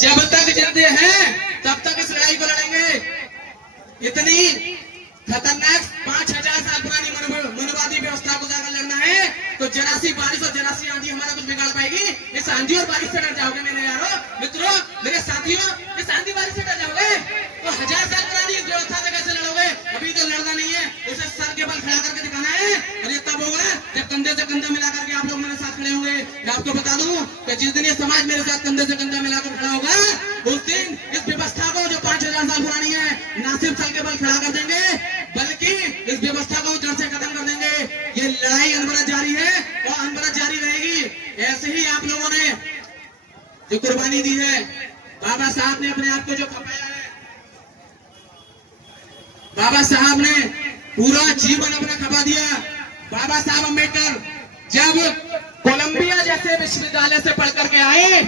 जब तक जिंदे हैं तब तक इस लड़ाई को लड़ेंगे। इतनी खतरनाक 5000 साल पुरानी मनोवादी व्यवस्था को जाकर लड़ना है तो जरासी बारिश और जरासी आंधी हमारा कुछ बिगाड़ पाएगी? इस आंधी और बारिश से डर जाओगे मेरे यारों, मित्रों, मेरे साथियों? इस आंधी बारिश से डर जाओगे तो 1000 साल पुरानी इस व्यवस्था से कैसे लड़ोगे? अभी तो लड़ना नहीं है, उसे सर के बल खड़ा करके दिखाना है। और ये तब होगा जब कंधे से कंधा मिला करके आप लोग मेरे साथ खड़े होंगे। मैं आपको बता दूं कि जिस दिन ये समाज मेरे साथ कंधे से कंधा मिलाकर खड़ा होगा उस दिन इस व्यवस्था को जो 5000 साल पुरानी है ना सिर्फ सर के बल खड़ा कर देंगे बल्कि इस व्यवस्था को जड़ से खत्म कर देंगे। ये लड़ाई अनवरत जारी है और अनवरत जारी रहेगी। ऐसे ही आप लोगों ने जो कुर्बानी दी है, बाबा साहब ने अपने आप को जो खपाया है, बाबा साहब ने पूरा जीवन अपना खपा दिया। बाबा साहब अम्बेडकर जब कोलंबिया जैसे विश्वविद्यालय से पढ़ करके आए,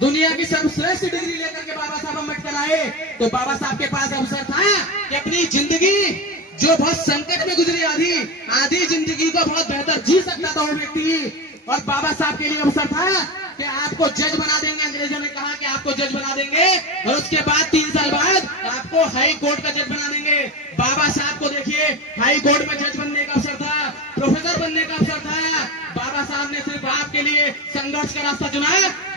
दुनिया की सर्वश्रेष्ठ डिग्री लेकर के बाबा साहब अम्बेडकर आए, तो बाबा साहब के पास अवसर था कि अपनी जिंदगी जो बहुत संकट में गुजरी आधी जिंदगी को बहुत बेहतर जी सकता था वो व्यक्ति। और बाबा साहब के लिए अवसर था कि आपको जज बना देंगे। अंग्रेजों ने कहा कि आपको जज बना देंगे और उसके बाद 3 साल बाद आपको हाई कोर्ट का जज बना देंगे। बाबा साहब को देखिए, हाई कोर्ट में जज बनने का अवसर था, प्रोफेसर बनने का अवसर था। बाबा साहब ने सिर्फ आपके लिए संघर्ष का रास्ता चुना।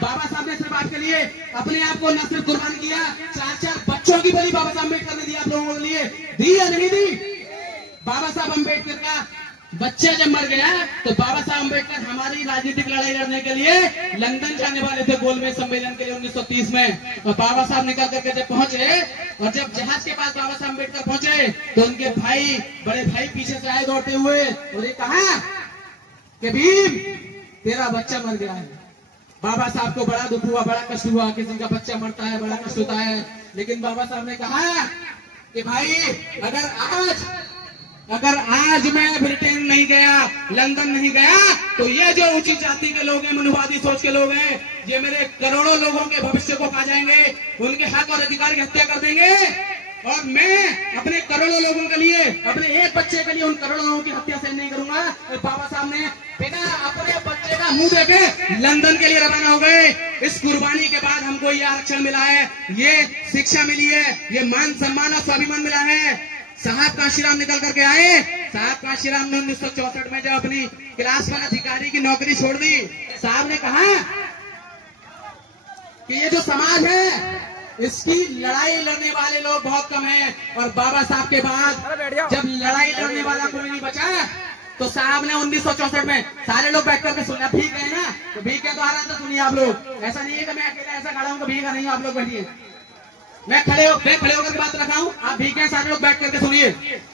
बाबा साहब ने सिर्फ आपके लिए अपने आप को न सिर्फ कुर्बान किया, 4 बच्चों की बलि बाबा साहब अम्बेडकर ने दी आप लोगों के लिए। दी या नहीं दी? बाबा साहब अम्बेडकर का बच्चा जब मर गया तो बाबा साहब अम्बेडकर हमारी राजनीतिक लड़ाई लड़ने के लिए लंदन जाने वाले थे गोलमेज सम्मेलन के लिए 1930 में। और बाबा साहब निकल करके जब पहुंचे और जब जहाज के पास बाबा साहब अम्बेडकर पहुंचे तो उनके भाई, बड़े भाई पीछे से आए दौड़ते हुए और ये कहा कि भीम तेरा बच्चा मर गया है। बाबा साहब को बड़ा दुख हुआ, बड़ा कष्ट हुआ, किसी का बच्चा मरता है बड़ा कष्ट होता है। लेकिन बाबा साहब ने कहा कि भाई अगर आज मैं ब्रिटेन नहीं गया, लंदन नहीं गया, तो ये जो ऊंची जाति के लोग हैं, मनुवादी सोच के लोग हैं, ये मेरे करोड़ों लोगों के भविष्य को खा जाएंगे, उनके हक और अधिकार की हत्या कर देंगे। और मैं अपने करोड़ों लोगों के लिए, अपने एक बच्चे के लिए उन करोड़ों लोगों की हत्या सहन नहीं करूंगा। और बाबा साहब ने बिना अपने बच्चे का मुंह देखे लंदन के लिए रवाना हो गए। इस कुर्बानी के बाद हमको ये आरक्षण मिला है, ये शिक्षा मिली है, ये मान सम्मान और स्वाभिमान मिला है। साहब काशीराम निकल करके आए। साहब काशीराम ने 1964 में जब अपनी क्लास 1 अधिकारी की नौकरी छोड़ दी, साहब ने कहा कि ये जो समाज है इसकी लड़ाई लड़ने वाले लोग बहुत कम हैं। और बाबा साहब के बाद जब लड़ाई लड़ने वाला कोई नहीं बचा तो साहब ने 1964 में सारे लोग बैठ करके सुना, भीख है ना, तो भीख है तो आ रहा था, सुनिए आप लोग। ऐसा नहीं है कि मैं अकेला ऐसा खड़ा हूं कि भीख नहीं हूं, आप लोग बैठिए, मैं खड़े होकर बात रखा हूं, आप भीख हैं, सारे लोग बैठ करके सुनिए।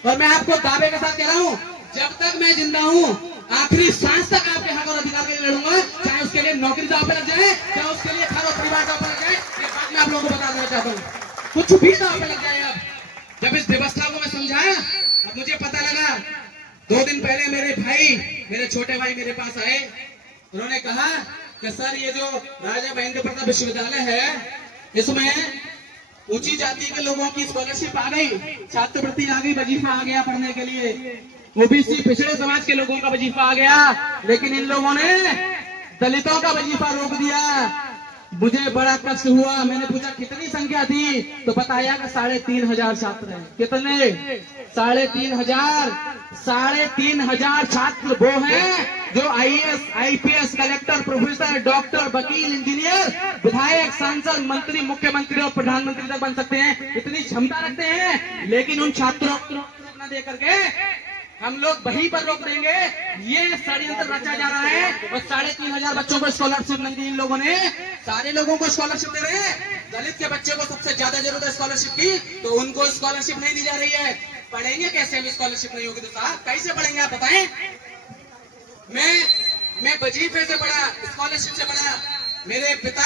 और मैं आपको दावे के साथ कह रहा हूं, जब तक मैं जिंदा हूं आखिरी सांस तक आपके हक और अधिकार के लिए लड़ूंगा, चाहे उसके लिए नौकरी दांव पे लग जाए, चाहे उसके लिए घर और परिवार दांव पे लग जाए। ये बात मैं आप लोगों को बता देना चाहता हूँ, कुछ भी दांव पे लग जाए। अब जब इस व्यवस्था को मैं समझाया, अब मुझे पता लगा, 2 दिन पहले मेरे छोटे भाई मेरे पास आए, उन्होंने कहा कि सर ये जो राजा महेंद्र प्रताप विश्वविद्यालय है इसमें ऊंची जाति के लोगों की स्कॉलरशिप आ गई, छात्रवृत्ति आ गई, वजीफा आ गया पढ़ने के लिए, ओबीसी पिछड़े समाज के लोगों का वजीफा आ गया, लेकिन इन लोगों ने दलितों का वजीफा रोक दिया। मुझे बड़ा कष्ट हुआ। मैंने पूछा कितनी संख्या थी, तो बताया कि 3500 छात्र हैं। कितने? 3500 छात्र वो हैं जो IAS, IPS, collector, professor, doctor, वकील, इंजीनियर, विधायक, सांसद, मंत्री, मुख्यमंत्री और प्रधानमंत्री तक बन सकते हैं। इतनी क्षमता रखते हैं, लेकिन उन छात्रों को न दे करके हम लोग वहीं पर रोक देंगे। ये षड्यंत्र रचा जा रहा है। और 3500 बच्चों को स्कॉलरशिप नहीं दी इन लोगों ने, सारे लोगों को स्कॉलरशिप दे रहे हैं। दलित के बच्चे को सबसे ज्यादा जरूरत है स्कॉलरशिप की, तो उनको स्कॉलरशिप नहीं दी जा रही है। पढ़ेंगे कैसे? हम स्कॉलरशिप नहीं होगी तो साहब कैसे पढ़ेंगे आप बताएं? मैं वजीफे से पढ़ा, स्कॉलरशिप से पढ़ा। मेरे पिता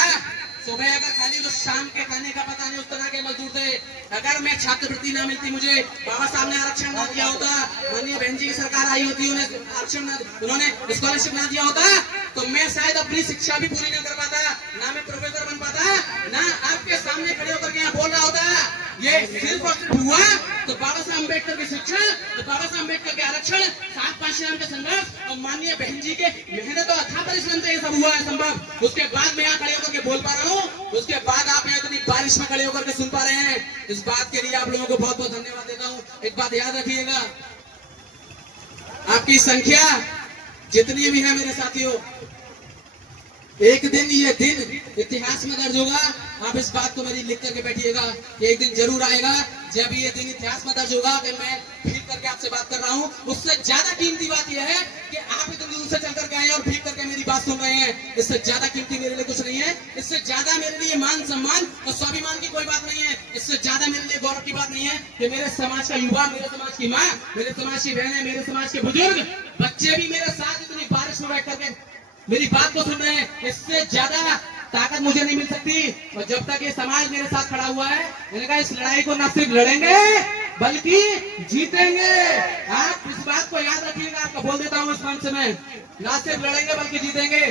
सुबह अगर खाली तो शाम के खाने का पता नहीं, उस तरह के मजदूर थे। अगर मैं छात्रवृत्ति ना मिलती मुझे, बाबा साहब ने आरक्षण ना दिया होता, माननीय बहन जी की सरकार आई होती, उन्होंने स्कॉलरशिप ना दिया होता, तो मैं शायद अपनी शिक्षा भी पूरी ना कर पाता, ना मैं प्रोफेसर बन पाता, ना आपके सामने खड़े होकर के यहाँ बोल रहा होता। ये सिर्फ और सिर्फ हुआ तो बाबा साहब अम्बेडकर की शिक्षा, तो बाबा साहब अम्बेडकर के आरक्षण, साहब काशीराम के संघर्ष और माननीय बहन जी के मेहनत और अथाह परिश्रम से ये सब हुआ है संभव। उसके बाद मैं यहाँ खड़े होकर के बोल पा रहा हूँ, उसके बाद आप बारिश में खड़े होकर के सुन पा रहे हैं, इस बात के लिए आप लोगों को बहुत बहुत धन्यवाद देता हूं। एक बात याद रखिएगा, आपकी संख्या जितनी भी है मेरे साथियों, एक दिन ये दिन इतिहास में दर्ज होगा। आप इस बात को मेरी लिख करके बैठिएगा कि एक दिन जरूर आएगा जब ये दिन इतिहास में दर्ज होगा कि मैं फील करके आपसे बात कर रहा हूँ। उससे ज्यादा कीमती बात यह है कि आप इतनी दूर से चल करके आए और फील करके मेरी बात सुन रहे हैं। इससे ज्यादा कीमती मेरे लिए कुछ नहीं है। इससे ज्यादा मेरे लिए मान सम्मान और स्वाभिमान की कोई बात नहीं है। इससे ज्यादा मेरे लिए गौरव की बात नहीं है कि मेरे समाज का युवा, मेरे समाज की माँ, मेरे समाज की बहनें, मेरे समाज के बुजुर्ग बच्चे भी मेरे साथ इतनी बारिश में बैठ करके मेरी बात को सुन रहे हैं। इससे ज्यादा ताकत मुझे नहीं मिल सकती। और जब तक ये समाज मेरे साथ खड़ा हुआ है, मैंने कहा इस लड़ाई को न सिर्फ लड़ेंगे बल्कि जीतेंगे। आप इस बात को याद रखिएगा। आपको बोल देता हूँ इस मंच में, न सिर्फ लड़ेंगे बल्कि जीतेंगे।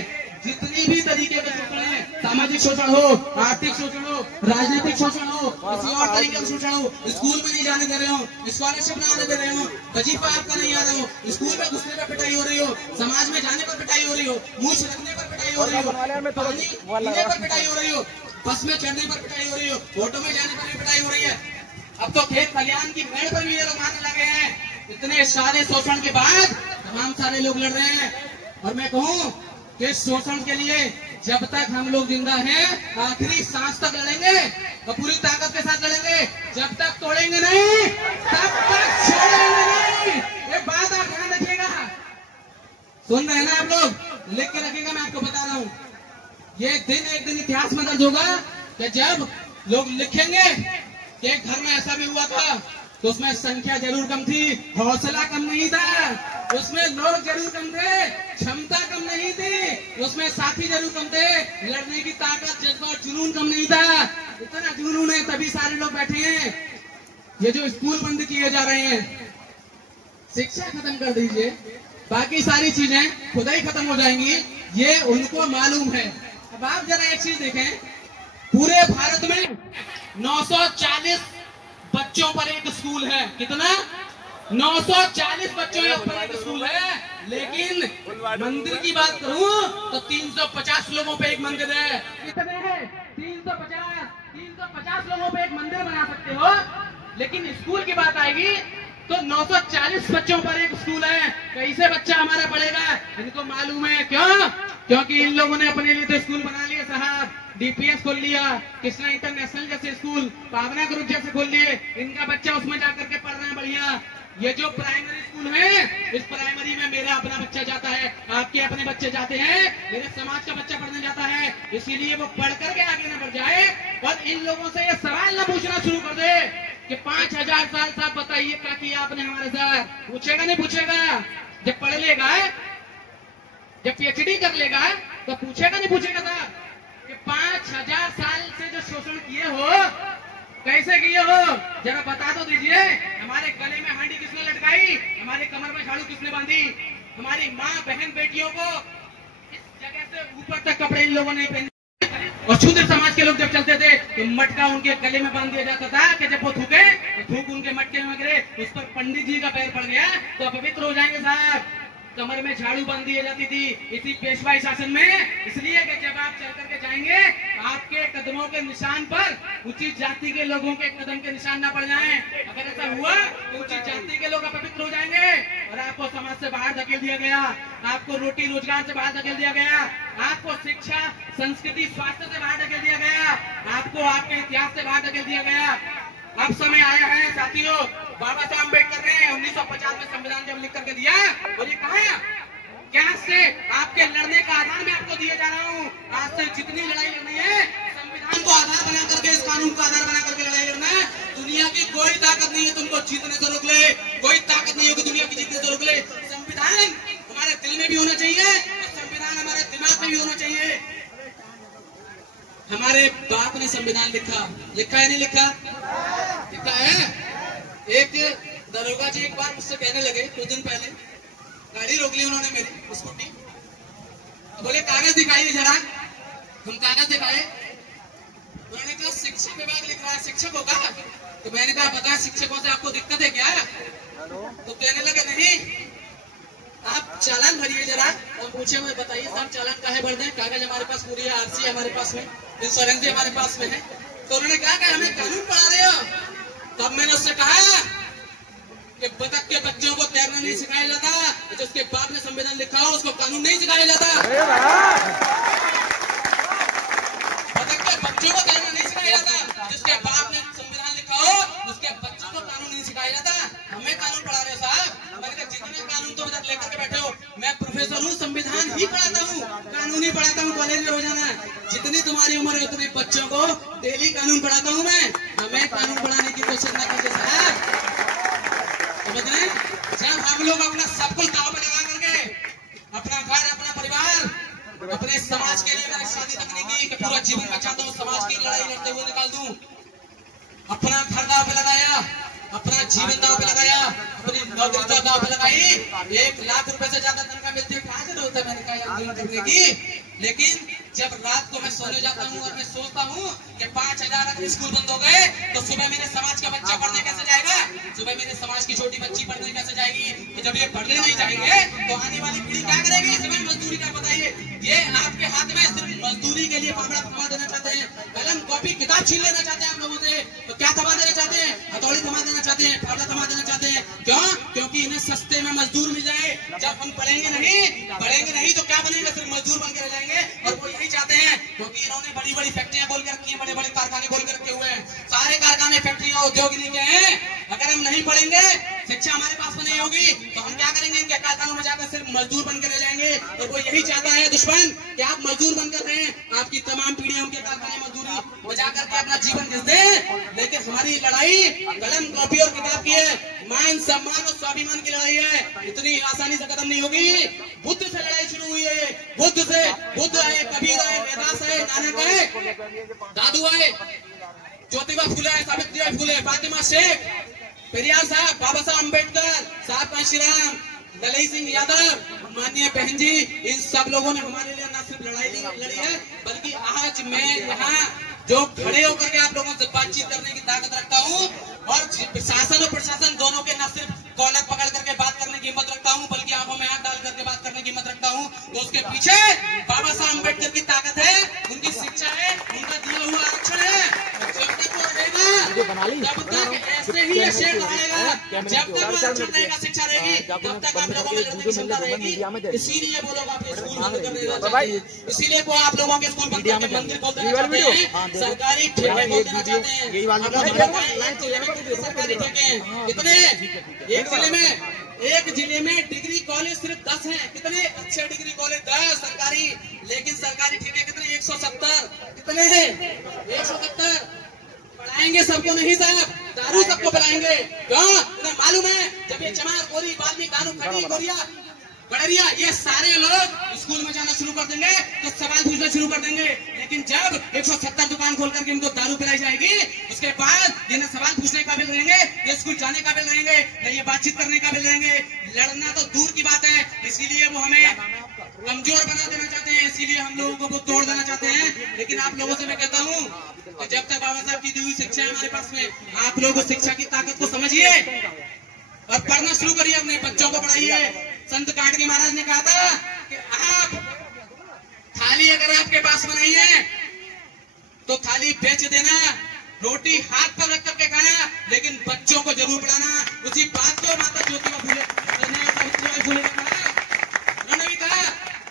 जितनी भी तरीके के शोषण है, सामाजिक शोषण हो, आर्थिक शोषण हो, राजनीतिक शोषण हो, किसी और तरीके का शोषण हो, स्कूल में नहीं जाने दे रहे हो, स्कॉलरशिप ना आने दे रहे हो, वजीफा आपका नहीं आ रहा हो, स्कूल में घुसने पर पिटाई हो रही हो, समाज में जाने पर पिटाई हो रही हो, मूछ रखने पर पिटाई हो रही हो, पानी पीने पर पिटाई हो रही हो, बस में चढ़ने पर पिटाई हो रही हो, ऑटो में जाने पर भी पिटाई हो रही है। अब तो खेत खलिहान की मेड़ पर भी ये लोग आने लगे हैं। इतने सारे शोषण के बाद तमाम सारे लोग लड़ रहे हैं। और मैं कहूँ कि शोषण के लिए जब तक हम लोग जिंदा हैं, आखिरी सांस तक लड़ेंगे और पूरी ताकत के साथ लड़ेंगे। जब तक तोड़ेंगे नहीं, तब तक छोड़ेंगे नहीं। ये बात आप ध्यान रखिएगा। सुन रहे हैं ना आप लोग? लिख के रखिएगा, मैं आपको बता रहा हूँ। ये दिन एक दिन इतिहास में दर्ज होगा कि जब लोग लिखेंगे कि एक घर में ऐसा भी हुआ था, तो उसमें संख्या जरूर कम थी, हौसला कम नहीं था, उसमें लोग जरूर कम थे, क्षमता कम नहीं थी, उसमें साथी जरूर कम थे, लड़ने की ताकत, जज्बा और जुनून कम नहीं था। इतना जुनून है तभी सारे लोग बैठे हैं। ये जो स्कूल बंद किए जा रहे हैं, शिक्षा खत्म कर दीजिए, बाकी सारी चीजें खुद ही खत्म हो जाएंगी, ये उनको मालूम है। अब आप जरा एक चीज देखें, पूरे भारत में 940 बच्चों पर एक स्कूल है। कितना? 940 बच्चों पर एक स्कूल है। लेकिन मंदिर की बात करूं तो 350 लोगों पे एक मंदिर है। कितने हैं? 350 लोगों पे एक मंदिर बना सकते हो, लेकिन स्कूल की बात आएगी तो 940 बच्चों पर एक स्कूल है। कैसे बच्चा हमारा पढ़ेगा? इनको मालूम है। क्यों? क्योंकि इन लोगों ने अपने लिए तो स्कूल बना लिए साहब। डीपीएस खोल लिया, कृष्णा इंटरनेशनल जैसे स्कूल, पावना ग्रुप जैसे खोल लिए, इनका बच्चा उसमें जाकर के पढ़ रहा है बढ़िया। ये जो प्राइमरी स्कूल है, इस प्राइमरी में मेरा अपना बच्चा जाता है, आपके अपने बच्चे जाते हैं, मेरे समाज का बच्चा पढ़ने जाता है। इसीलिए वो पढ़ करके आगे न बढ़ जाए और इन लोगों से ये सवाल न पूछना शुरू कर दे कि 5000 साल साहब बताइए क्या किया आपने हमारे साथ। पूछेगा नहीं पूछेगा? जब पढ़ लेगा, जब पीएचडी कर लेगा तो पूछेगा नहीं पूछेगा साहब कि 5000 साल से जो शोषण किए हो, कैसे किए हो, जरा बता तो दीजिए। हमारे गले में हांडी किसने लटकाई? हमारे कमर में झाड़ू किसने बांधी? हमारी माँ बहन बेटियों को इस जगह से ऊपर तक कपड़े इन लोगों ने पहने। और शूद्र समाज के लोग जब चलते थे तो मटका उनके गले में बांध दिया जाता था कि जब वो थूके तो थूक उनके मटके में गिरे, उस पर पंडित जी का पैर पड़ गया तो अपवित्र हो जाएंगे साहब। कमर में झाड़ू बांध दी जाती थी इसी पेशवाई शासन में, इसलिए कि जब आप चल करके जाएंगे आपके कदमों के निशान पर उचित जाति के लोगों के कदम के निशान ना पड़ जाएं। अगर ऐसा हुआ तो उचित जाति के लोग अपवित्र हो जाएंगे और आपको समाज से बाहर धकेल दिया गया, आपको रोटी रोजगार से बाहर धकेल दिया गया, आपको शिक्षा संस्कृति स्वास्थ्य से बाहर धकेल दिया गया, आपको आपके इतिहास से बाहर धकेल दिया गया। अब समय आया है साथियों, बाबा साहब अम्बेडकर ने 1950 में संविधान जब लिख करके दिया, और ये कहा क्या से आपके लड़ने का आधार मैं आपको दिए जा रहा हूँ। आज से जितनी लड़ाई लड़नी है, संविधान को आधार बना करके, इस कानून को आधार बना करके लड़ाई लड़ना है। दुनिया की कोई ताकत नहीं है तुमको जीतने से रोक ले, कोई ताकत नहीं होगी दुनिया की जीतने से रोक ले। संविधान हमारे दिल में भी होना चाहिए और संविधान हमारे दिमाग में भी होना चाहिए। हमारे बाप ने संविधान लिखा, लिखा है नहीं लिखा? लिखा है। एक दरोगा जी एक बार मुझसे कहने लगे, कुछ दिन पहले गाड़ी रोक ली उन्होंने मेरी स्कूटी, बोले कागज दिखाइए जरा। हम कागज दिखाए, उन्होंने कहा शिक्षक विभाग लिख रहा है, शिक्षक होगा? तो मैंने कहा बता शिक्षकों से आपको दिक्कत है क्या? तो कहने लगे नहीं, आप चालान भरिए जरा। और पूछे मैं बताइए साहब चालान काहे भर दें? कागज हमारे पास पूरी है, आरसी हमारे पास में, इंश्योरेंस भी हमारे पास में है, तो उन्होंने क्या कहा, हमें कानून पढ़ा रहे हो। तब मैंने उससे कहा कि बतख के बच्चों को तैरना नहीं सिखाया जाता, जिसके बाप ने संविधान लिखा हो उसको कानून नहीं सिखाया जाता। बतख के बच्चों को तैरना नहीं सिखाया जाता, जिसके बाप ने संविधान लिखा हो उसके बच्चों को कानून नहीं सिखाया जाता। हमें कानून पढ़ा रहे हो साहब। मैंने कहा जितने कानून तो लेकर के बैठे हो, मैं प्रोफेसर हूँ, संविधान ही पढ़ाता हूँ, कानून ही पढ़ाता हूँ कॉलेज में रोजाना। जितनी तुम्हारी उम्र है उतने बच्चों को डेली कानून पढ़ाता हूँ मैं। हमें कानून पढ़ाने की कोशिश न कीजिए साहब। जब हम लोग अपना सब कुछ दांव पे लगा करके अपना घर, अपना परिवार, अपने समाज के लिए मैंने शादी तक नहीं की कि पूरा जीवन मैं चाहता हूँ समाज की लड़ाई लड़ते हुए निकाल दूं। अपना घर दांव पे लगाया, अपना जीवन दांव पे लगाया, अपनी नौकरी दांव पे लगाई। 1 लाख रुपए से ज्यादा तनख्वाह मिलती है, कहाँ से होता है मैंने कहा करने की। लेकिन जब रात को मैं सोने जाता हूँ और मैं सोचता हूँ कि 5000 अगर स्कूल बंद हो गए तो सुबह मेरे समाज का बच्चा पढ़ने कैसे जाएगा, सुबह मेरे समाज की छोटी बच्ची पढ़ने कैसे जाएगी। तो जब ये पढ़ने नहीं जाएंगे तो आने वाली पीढ़ी क्या करेगी। सुबह मजदूरी का बताइए, ये आपके हाथ में सिर्फ मजदूरी के लिए फावड़ा थमा देना चाहते हैं, कलम कॉपी किताब छीन लेना चाहते हैं आप लोगों से। तो क्या थमा देना चाहते हैं, हथौड़ी थमा देना चाहते हैं, फावड़ा थमा देना चाहते हैं। क्यों? क्योंकि इन्हें सस्ते में मजदूर मिल जाए। जब हम पढ़ेंगे नहीं तो क्या बनेगा, सिर्फ मजदूर बन के रह जाएंगे। और वो यही चाहते हैं, क्योंकि इन्होंने बड़ी बड़ी फैक्ट्रियां खोल के रखी है, बड़े बड़े कारखाने खोल के रखे हुए हैं। सारे कारखाने, फैक्ट्रियां, उद्योग इन्हीं के हैं। अगर हम नहीं पढ़ेंगे, शिक्षा हमारे पास में नहीं होगी, तो हम क्या करेंगे, इनके कारखानों में जाकर सिर्फ मजदूर बनकर रह जाएंगे। और वो यही चाहता है दुश्मन कि आप मजदूर बनकर रहें, आपकी तमाम पीढ़ियां उनके कारखाने मजदूरी बजा करके अपना जीवन घिस दे। लेकिन हमारी लड़ाई कलम, कॉपी और किताब की है, मान सम्मान और स्वाभिमान की लड़ाई है। इतनी आसानी से खत्म नहीं होगी। बुद्ध से लड़ाई शुरू हुई है, बुद्ध आए, कबीर आए, रैदास आए, नानक आए, दादू आए, ज्योतिबा फुले आए, सावित्रीबाई फुले, फातिमा शेख, पेरियार साहब, बाबा साहब अम्बेडकर, साहब कांशीराम, दलई सिंह यादव, माननीय बहन जी, इन सब लोगों ने हमारे लिए न सिर्फ लड़ाई लड़ी है, बल्कि आज मैं यहाँ जो खड़े होकर के आप लोगों से बातचीत करने की ताकत रखता हूँ और शासन और प्रशासन दोनों के न सिर्फ कॉलर पकड़ करके बात करने की हिम्मत रखता हूँ, बल्कि आंखों में हाथ डाल करके बात करने की हिम्मत रखता हूँ। तो उसके पीछे बाबा साहब अम्बेडकर की ताकत है, उनकी शिक्षा है, उनका दिया हुआ आरक्षण है। जब तक वो रहेगा, तब तक ऐसे ही ये शेर रहेगा। जब तक वो आरक्षण रहेगा, शिक्षा रहेगी, तब तक आप लोगों में लड़ने की क्षमता रहेगी। इसीलिए वो लोग आपके स्कूल बंद कर देना चाहते हैं, इसीलिए वो आप लोगों के स्कूल बंद करके मंदिर खोल देना चाहते हैं, सरकारी ठेके खोल देना चाहते हैं। सरकारी ठेके कितने, एक जिले में डिग्री कॉलेज सिर्फ 10 हैं। कितने अच्छे डिग्री कॉलेज 10 सरकारी, लेकिन सरकारी ठेके कितने, 170। कितने हैं, 170। पढ़ाएंगे सबको नहीं साहब, दारू सबको पिलाएंगे। क्यों? तुम्हें मालूम है, जब ये चमार, गोरी, बाल्मी, दारू, खड़ी, गोरिया, बड़रिया, ये सारे लोग स्कूल में जाना शुरू कर देंगे तो सवाल पूछना शुरू कर देंगे। लेकिन जब 170 दुकान खोल करके इनको दारू पिलाई जाएगी, उसके बाद ये न सवाल पूछने काबिल रहेंगे, ये स्कूल जाने काबिल रहेंगे, न ये बातचीत करने काबिल रहेंगे। लड़ना तो दूर की बात है, इसीलिए वो हमें कमजोर बना देना चाहते हैं, इसीलिए हम लोगों को वो तोड़ देना चाहते हैं। लेकिन आप लोगों से मैं कहता हूँ कि जब तक बाबा साहब की दी हुई शिक्षा है हमारे पास में, आप लोग उस शिक्षा की ताकत को समझिए और पढ़ना शुरू करिए, अपने बच्चों को पढ़ाइए। संत काटगी महाराज ने कहा था कि आप थाली अगर आपके पास में नहीं है तो थाली बेच देना, रोटी हाथ पर रख करके खाना, लेकिन बच्चों को जरूर पढ़ाना। उसी बात को माता ज्योतिबा फुले ने उन्होंने भी कहा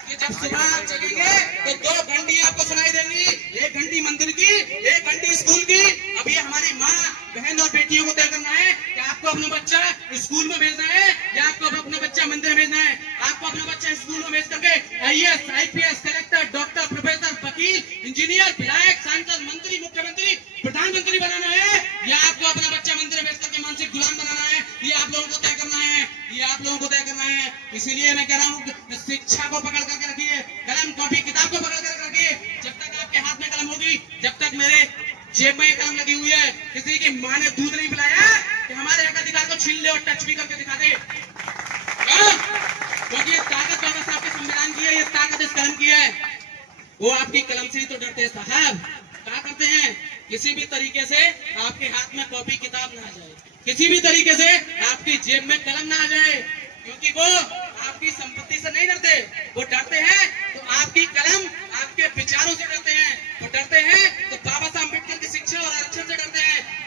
कि जब सुबह आप चलेंगे तो 2 घंटी आपको सुनाई देंगी, 1 घंटी मंदिर की, 1 घंटी स्कूल की। अब ये हमारी माँ, बहन और बेटियों को तय करना है कि आपको अपना बच्चा स्कूल में भेजना है या आपको अपना बच्चा मंदिर में भेजना है। आपको अपना बच्चा स्कूल में भेज करके IAS, IPS, collector, doctor, professor, वकील, इंजीनियर, विधायक, सांसद, मंत्री, मुख्यमंत्री, प्रधानमंत्री बनाना है, या आपको अपना बच्चा मंदिर में भेज करके मानसिक गुलाम बनाना है, ये आप लोगों को तय करना है, ये आप लोगों को तय करना है। इसीलिए मैं कह रहा हूँ, शिक्षा को पकड़ करके रखिए, कलम, कॉपी, किताब को पकड़ करके रखिए। जब तक आपके हाथ में कलम होगी, जब तक मेरे जेब में कलम लगी हुई है, किसी की माँ ने दूध नहीं पिलाया कि हमारे हक अधिकार को छीन ले और टच भी करके दिखा दे। क्योंकि ये ताकत बाबा साहब के संविधान की है, ये ताकत इस कलम की है। वो आपकी कलम से ही तो डरते हैं साहब। क्या करते हैं, किसी भी तरीके से आपके हाथ में कॉपी किताब ना आ जाए, किसी भी तरीके से आपकी जेब में कलम ना आ जाए, क्योंकि वो आपकी संपत्ति से नहीं डरते, वो डरते हैं तो आपकी कलम, आपके विचारों से डरते हैं। वो डरते हैं तो बाबा साहब अम्बेडकर की शिक्षा और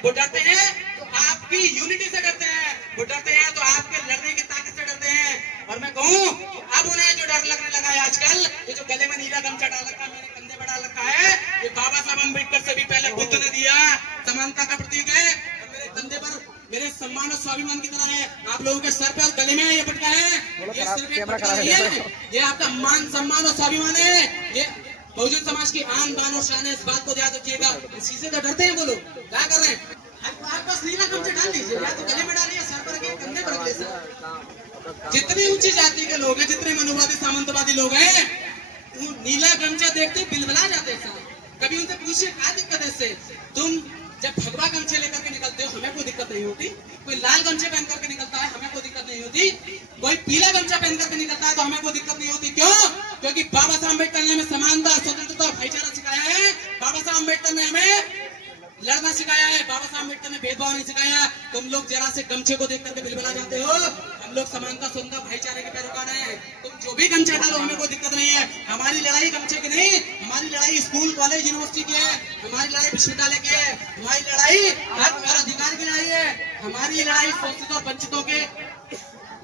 वो डरते हैं तो आपकी यूनिटी से डरते हैं, वो डरते हैं तो आपके लड़ने की ताकत से डरते हैं। और मैं कहूँ अब उन्हें जो डर लगने लगा है आजकल, ये जो गले में नीला गमछा डाल रखा है, मैंने कंधे पर डाल रखा है, ये बाबा साहब अम्बेडकर से भी पहले बुद्ध ने दिया, समानता का प्रतीक है। और मेरे कंधे पर मेरे सम्मान और स्वाभिमान की तरह है, आप लोगों के सर पे और गले में ये पटका है, ये सिर पे पटका नहीं है, ये आपका मान सम्मान और स्वाभिमान है। ये बहुजन समाज की आन बान और शान है, इस बात को याद रखिएगा। इसी से तो डरते हैं वो लोग, क्या कर रहे हैं? आप बस नीला गमछा डाल लीजिए, या तो गले में डालिए, सर पर रखिए, कंधे पर रखिए। जितनी ऊंची जाति के लोग हैं, जितने मनुवादी सामंतवादी लोग हैं, वो नीला गमछा देखते बिलबला जाते हैं। कभी उनसे पूछिए क्या दिक्कत है इससे? तुम जब भगवा गमछे लेकर के निकलते हो, हमें कोई दिक्कत नहीं होती। कोई लाल गमछे पहन करके निकलता है, हमें कोई दिक्कत नहीं होती। कोई पीला गमछा पहन करके निकलता है तो हमें कोई दिक्कत नहीं होती। क्यों? क्योंकि बाबा साहब अम्बेडकर ने हमें समानता, स्वतंत्रता, भाईचारा सिखाया है। बाबा साहब अम्बेडकर ने हमें लड़ना सिखाया है, बाबा साहब अम्बेडकर ने भेदभाव नहीं सिखाया। तुम लोग जरा से गमछे को देख करके बिलबला जाते हो। हम लोग समानता, स्वतंत्रता, भाईचारे के पैरोकार हैं। तुम जो भी गमछा डालो, हमें कोई दिक्कत नहीं है। हमारी लड़ाई गमछे की नहीं, हमारी लड़ाई स्कूल, कॉलेज, यूनिवर्सिटी की है, हमारी लड़ाई विश्वविद्यालय की है, हमारी लड़ाई हक और अधिकार की लड़ाई है, हमारी लड़ाई शोषित और वंचितों के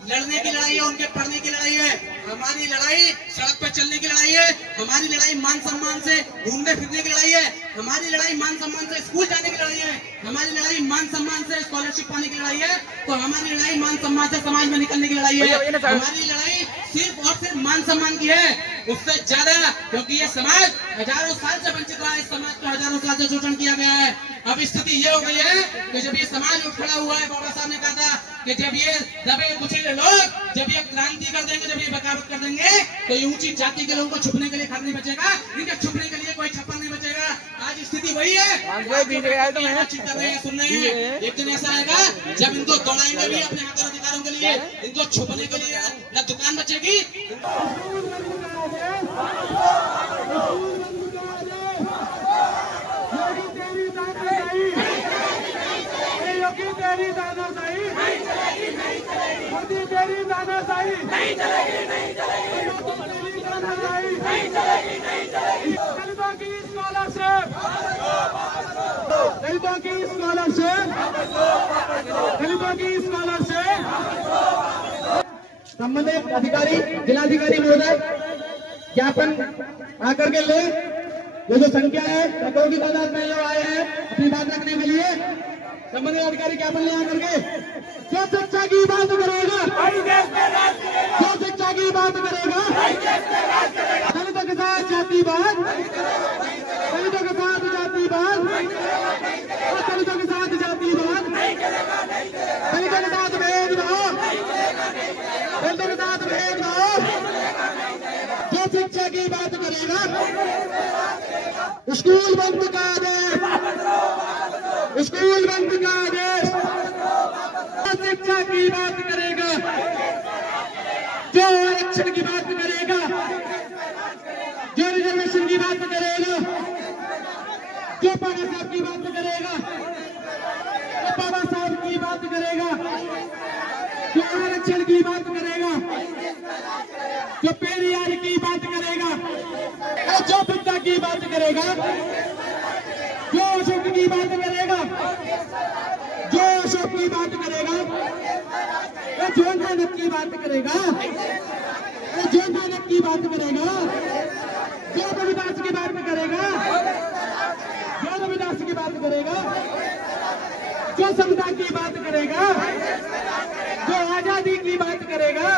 लड़ने की लड़ाई है, उनके पढ़ने की लड़ाई है, हमारी लड़ाई सड़क पर चलने की लड़ाई है, हमारी लड़ाई मान सम्मान से घूमने फिरने की लड़ाई है, हमारी लड़ाई मान सम्मान से स्कूल जाने की लड़ाई है, हमारी लड़ाई मान सम्मान से स्कॉलरशिप पाने की लड़ाई है, तो हमारी लड़ाई मान सम्मान से समाज में निकलने की लड़ाई है। हमारी लड़ाई सिर्फ और सिर्फ मान सम्मान की है, उससे ज्यादा, क्योंकि ये समाज हजारों साल से वंचित रहा है, इस समाज को हजारों साल से शोषण किया गया है। अब स्थिति ये हो गई है कि जब ये समाज उठ खड़ा हुआ है, बाबा साहब ने कहा था कि जब ये दबे कुचले लोग जब ये क्रांति कर देंगे, जब ये बगावत कर देंगे, तो ये ऊंची जाति के लोगों को छुपने के लिए घर नहीं बचेगा, इनके छुपने के लिए कोई छप्पर नहीं बचेगा। आज स्थिति वही है, बातचीत कर रहे हैं, सुन रहे हैं। एक दिन ऐसा आएगा जब इनको दौड़ाएंगे भी अपने हक और अधिकारों के लिए, इनको छुपने के लिए न दुकान बचेगी। तेरी दानाशाही नहीं चलेगी, नहीं चलेगी। मोदी तेरी दानाशाही नहीं चलेगी, नहीं चलेगी। तेरी दानाशाही नहीं चलेगी, नहीं चलेगी। दलितों की स्कॉलरशिप, दलितों की स्कॉलरशिप, दलितों की स्कॉलरशिप। संबंधित अधिकारी, जिलाधिकारी महोदय ज्ञापन आकर के ले, ये जो संख्या है सैकड़ों की तादाद में लोग आए हैं अपनी बात रखने के लिए। संबंधित अधिकारी ज्ञापन ले आकर के जो शिक्षा की बात करेगा, जो शिक्षा की बात करेगा, दलितों के साथ जातिवाद, दलितों के साथ जातिवाद, दलितों के साथ जातिवाद, दलितों के साथ भेदभाव, दलितों के साथ भेदभाव। जो शिक्षा की बात करेगा, स्कूल बंद का आदेश, स्कूल बंद का आदेश। शिक्षा की बात करेगा, जो आरक्षण की बात करेगा, जो रिजर्वेशन की बात करेगा, जो बाबा साहब की बात करेगा, जो बाबा साहब की बात करेगा, जो आरक्षण की बात करेगा, जो पेरियार की बात करेगा, जो बुद्धा की बात करेगा, जो अशोक की बात करेगा, जो अशोक की बात करेगा, जो जॉन नानक की बात करेगा, जो जॉन नानक की बात करेगा, जो रविदास की बात करेगा, जो रविदास की बात करेगा, जो समता की बात करेगा, जो आजादी की बात करेगा,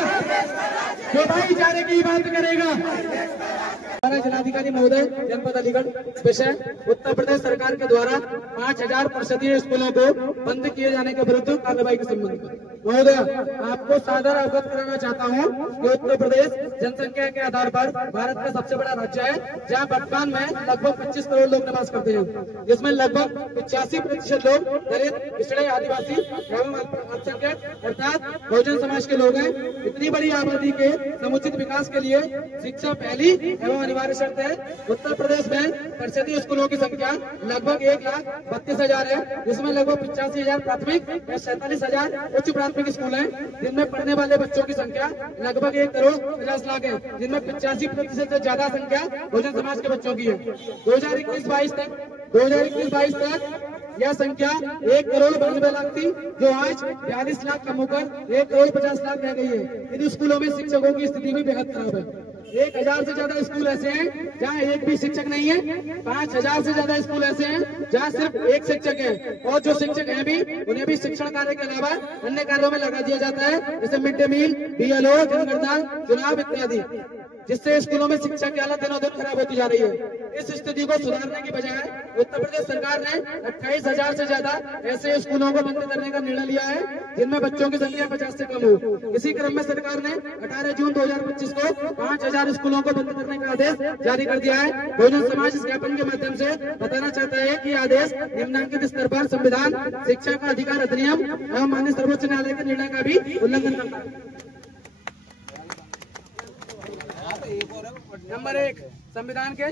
जो भाईचारे की बात करेगा। जिलाधिकारी महोदय जनपद अलीगढ़ स्पेशल, उत्तर प्रदेश सरकार के द्वारा 5000% स्कूलों को बंद किए जाने के विरुद्ध कार्रवाई के संबंध में महोदय आपको सादर अवगत कराना चाहता हूं कि उत्तर प्रदेश जनसंख्या के आधार पर भारत का सबसे बड़ा राज्य है, जहां वर्तमान में लगभग 25 करोड़ लोग निवास करते हैं, जिसमें लगभग 85% लोग दलित, पिछड़े, आदिवासी एवं अल्पसंख्यक अर्थात बहुजन समाज के लोग हैं। इतनी बड़ी आबादी के समुचित विकास के लिए शिक्षा पहली एवं अनिवार्य शर्त है। उत्तर प्रदेश में परिषदीय स्कूलों की संख्या लगभग 1,32,000 है, जिसमें लगभग 85,000 प्राथमिक और 47,000 उच्च प्राथमिक स्कूल हैं, जिनमें पढ़ने वाले बच्चों की संख्या लगभग 1,50,00,000 है, जिनमें 85% से ज्यादा संख्या बहुजन समाज के बच्चों की है। 2021-22 तक यह संख्या 1,92,00,000 थी, जो आज 42 लाख कम होकर 1,50,00,000 रह गई है। इन स्कूलों में शिक्षकों की स्थिति भी बेहद खराब है। 1,000 से ज्यादा स्कूल ऐसे हैं जहाँ एक भी शिक्षक नहीं है। 5,000 से ज्यादा स्कूल ऐसे हैं जहाँ सिर्फ एक शिक्षक है, और जो शिक्षक हैं भी उन्हें भी शिक्षण कार्य के अलावा अन्य कार्यों में लगा दिया जाता है, जैसे मिड डे मील, BLO, जनगणना, चुनाव इत्यादि, जिससे स्कूलों में शिक्षा की हालत दिनों दिन खराब होती जा रही है। इस स्थिति को सुधारने की बजाय उत्तर प्रदेश सरकार ने 28,000 से ज्यादा ऐसे स्कूलों को बंद करने का निर्णय लिया है जिनमें बच्चों की संख्या 50 से कम हो। इसी क्रम में सरकार ने 18 जून 2025 को 5,000 स्कूलों को बंद करने का आदेश जारी कर दिया है। बहुजन समाज इस ज्ञापन के माध्यम से बताना चाहता है कि आदेश निम्नांकित स्तर पर संविधान, शिक्षा का अधिकार अधिनियम एवं माननीय सर्वोच्च न्यायालय के निर्णय का भी उल्लंघन करता है। नंबर 1, संविधान के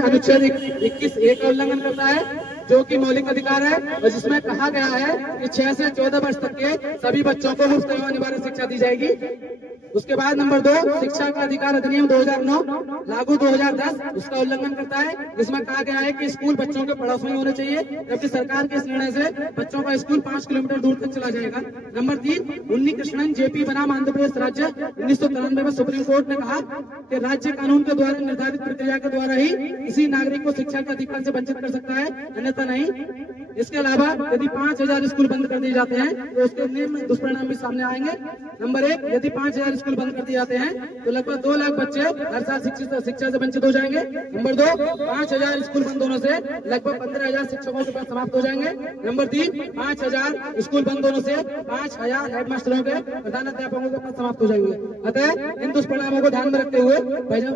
अनुच्छेद 21(a) का उल्लंघन करता है, जो कि मौलिक अधिकार है, और जिसमें कहा गया है कि 6 से 14 वर्ष तक के सभी बच्चों को मुफ्त एवं अनिवार्य शिक्षा दी जाएगी। उसके बाद नंबर 2, शिक्षा का अधिकार अधिनियम 2009 लागू 2010, उसका उल्लंघन करता है, जिसमें कहा गया है कि स्कूल बच्चों के पड़ोस में होने चाहिए, जबकि सरकार के इस निर्णय से बच्चों का स्कूल 5 किलोमीटर दूर तक चला जाएगा। नंबर 3, उन्नी कृष्णन JP बनाम आंध्र प्रदेश राज्य 1993 में सुप्रीम कोर्ट ने कहा कि राज्य कानून के द्वारा निर्धारित प्रक्रिया के द्वारा ही किसी नागरिक को शिक्षा के अधिकार से वंचित कर सकता है, अन्यथा नहीं। इसके अलावा यदि 5,000 स्कूल बंद कर दिए जाते हैं तो उसके निम्न दुष्परिणाम भी सामने आएंगे। नंबर 1, यदि 5,000 स्कूल बंद कर दिए जाते हैं तो लगभग 2 लाख बच्चे हर साल शिक्षा से वंचित हो जाएंगे। नंबर 2, 5,000 स्कूल बंद होने से लगभग 15,000 शिक्षकों के पद समाप्त हो जाएंगे। नंबर 3, 5,000 स्कूल बंद होने से 5,000 हेडमास्टरों के, प्रधानाध्यापकों के पद समाप्त हो जाएंगे। अतः इन दुष्परिणामों को ध्यान में रखते हुए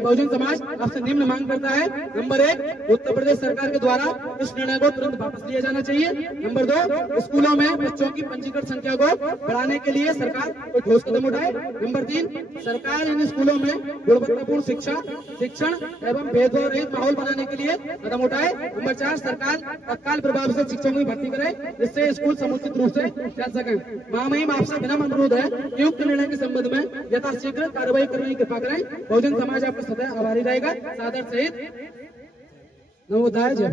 बहुजन समाज आपसे निम्न मांग करता है। नंबर 1, उत्तर प्रदेश सरकार के द्वारा इस निर्णय को तुरंत वापस लिया जाना चाहिए। नंबर 2, स्कूलों में बच्चों की पंजीकृत संख्या को बढ़ाने के लिए सरकार कोई ठोस कदम उठाए। नंबर 3, सरकार इन स्कूलों में गुणवत्तापूर्ण शिक्षण एवं भेदभाव रहित माहौल बनाने के लिए कदम उठाए। नंबर 4, सरकार तत्काल प्रभाव से शिक्षकों की भर्ती करे, जिससे स्कूल समुचित रूप से चल सके। महामहिम आपसे विनम्र अनुरोध है कि उक्त निर्णय के संबंध में यथाशीघ्र कार्रवाई करने की कृपा करें। बहुजन समाज आपका सदैव आभारी रहेगा। सादर सहित नवोदय जय।